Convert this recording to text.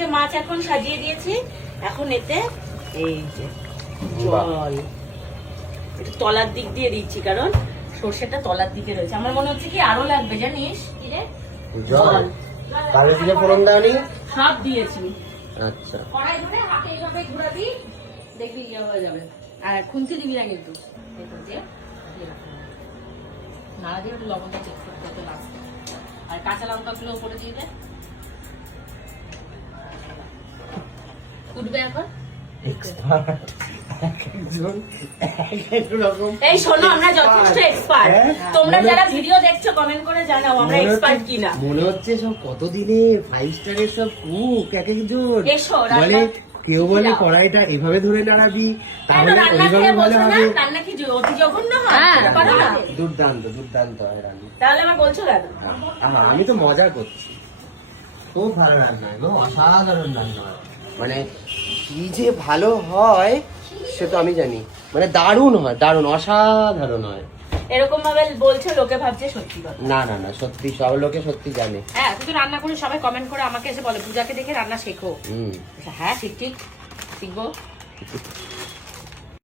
যে মাছ এখন সাজিয়ে দিয়েছি, এখন এতে এই যে জল এটা তলার দিক দিয়ে দিচ্ছি, কারণ সর্ষেটা তলার দিকে রয়েছে। আমার মনে হচ্ছে কি আরো লাগবে জানিস কি রে, জল কালো জিরে ফোড়ন দাওনি? সব দিয়েছি। আচ্ছা, কড়াই ধরে হাতে এইভাবে ঘোরাবি, দেখবি ইয়ে হয়ে যাবে। আর খুন্তি দিবি না কিন্তু, নাড়া দিয়ে একটু লবণটা চেক করতে হবে লাস্টে। আর কাঁচা লঙ্কাগুলো উপরে দিয়ে দে, উঠবে এখন। এই শোনো, আমরা যথেষ্ট এক্সপার্ট। তোমরা যারা ভিডিও দেখছো কমেন্ট করে জানাও আমরা এক্সপার্ট কিনা। মনে হচ্ছে সব কতদিনে 5 স্টারের সব কুক এক একজন। এসো বলে কেউ বলে কড়াইটা এভাবে ধরে নাড়াবি, তাহলে ওইভাবে ভালো হবে। রান্না কি অতি জঘন্য হয়? পারো না? দুর্দান্ত দুর্দান্ত হয় রান্না। তাহলে আমার বলছো কেন? আমি তো মজা করছি। খুব ভালো রান্না হয়, অসাধারণ রান্না হয়। মানে কি যে ভালো হয় সে তো আমি জানি, মানে দারুণ হয়, দারুণ অসাধারণ হয়। এরকম ভাবে বলছে, লোকে ভাবছে সত্যি কথা। না না না, সত্যি সব লোকে সত্যি জানে। হ্যাঁ, তুই রান্না করে সবাই কমেন্ট করে আমাকে এসে বলে পূজাকে দেখে রান্না শেখো। হ্যাঁ ঠিক ঠিক শিখবো।